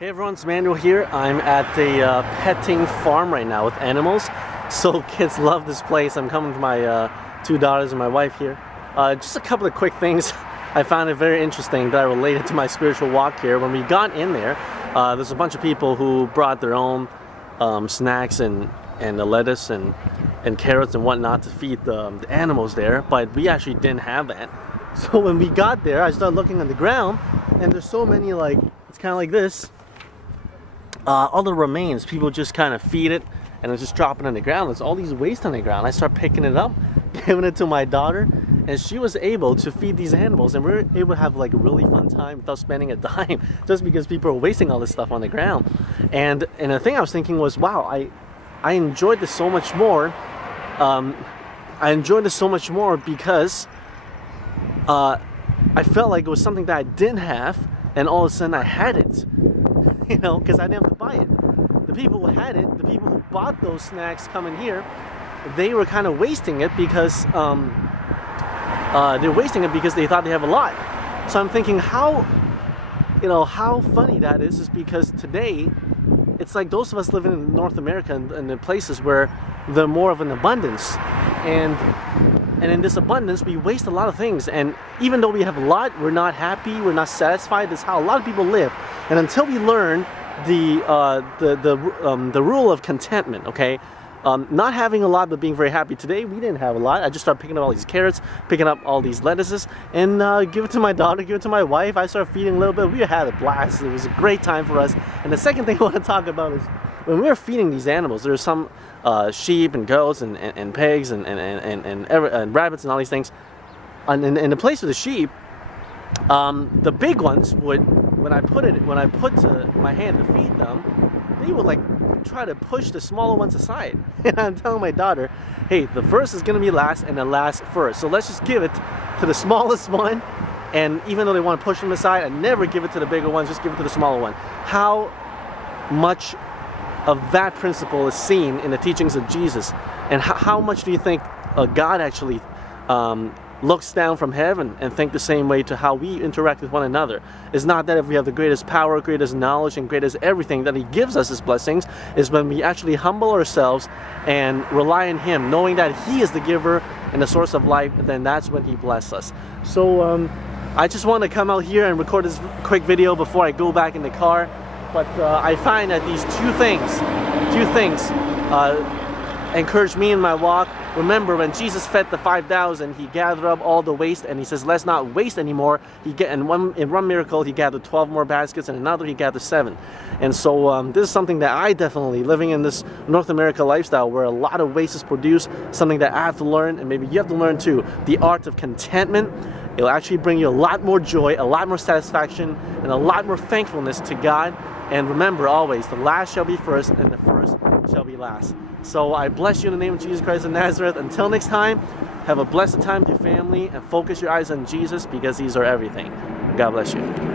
Hey everyone, it's Manuel here. I'm at the petting farm right now with animals. So kids love this place. I'm coming with my two daughters and my wife here. Just a couple of quick things. I found it very interesting that I related to my spiritual walk here. When we got in there, there's a bunch of people who brought their own snacks and the lettuce and carrots and whatnot to feed the animals there, but we actually didn't have that. So when we got there, I started looking on the ground, and there's so many, like, it's kind of like this. All the remains, people just kind of feed it and it's just dropping on the ground. There's all these waste on the ground. I start picking it up, giving it to my daughter, and she was able to feed these animals, and we were able to have like a really fun time without spending a dime, just because people are wasting all this stuff on the ground. And the thing I was thinking was, wow, I enjoyed this so much more. I enjoyed this so much more because I felt like it was something that I didn't have, and all of a sudden I had it. You know, because I didn't have to buy it. The people who had it, the people who bought those snacks coming here, they were kind of wasting it because they're wasting it because they thought they have a lot. So I'm thinking how funny that is because today it's like those of us living in North America and the places where they're more of an abundance, and in this abundance we waste a lot of things, and even though we have a lot, we're not happy, we're not satisfied. That's how a lot of people live. And until we learn the rule of contentment, okay, not having a lot but being very happy. Today we didn't have a lot. I just started picking up all these carrots, picking up all these lettuces, and give it to my daughter, give it to my wife. I started feeding a little bit. We had a blast. It was a great time for us. And the second thing I want to talk about is when we were feeding these animals, there's some sheep and goats and pigs and rabbits and all these things. And in the place of the sheep, the big ones would, when I put my hand to feed them, they would like try to push the smaller ones aside. And I'm telling my daughter, hey, the first is gonna be last and the last first, so let's just give it to the smallest one. And even though they want to push them aside, I never give it to the bigger ones, just give it to the smaller one. How much of that principle is seen in the teachings of Jesus, and how much do you think God actually looks down from heaven and think the same way to how we interact with one another? It's not that if we have the greatest power, greatest knowledge, and greatest everything that He gives us as blessings, is when we actually humble ourselves and rely on Him, knowing that He is the giver and the source of life, then that's when He blesses us. So I just want to come out here and record this quick video before I go back in the car. But I find that these two things encourage me in my walk. Remember, when Jesus fed the 5,000, He gathered up all the waste, and He says, let's not waste anymore. In one miracle, He gathered 12 more baskets, and another He gathered 7. And so this is something that I definitely, living in this North America lifestyle where a lot of waste is produced, something that I have to learn, and maybe you have to learn too, the art of contentment. It'll actually bring you a lot more joy, a lot more satisfaction, and a lot more thankfulness to God. And remember always, the last shall be first, and the first shall be last. So I bless you in the name of Jesus Christ of Nazareth. Until next time, have a blessed time with your family, and focus your eyes on Jesus, because He's our everything. God bless you.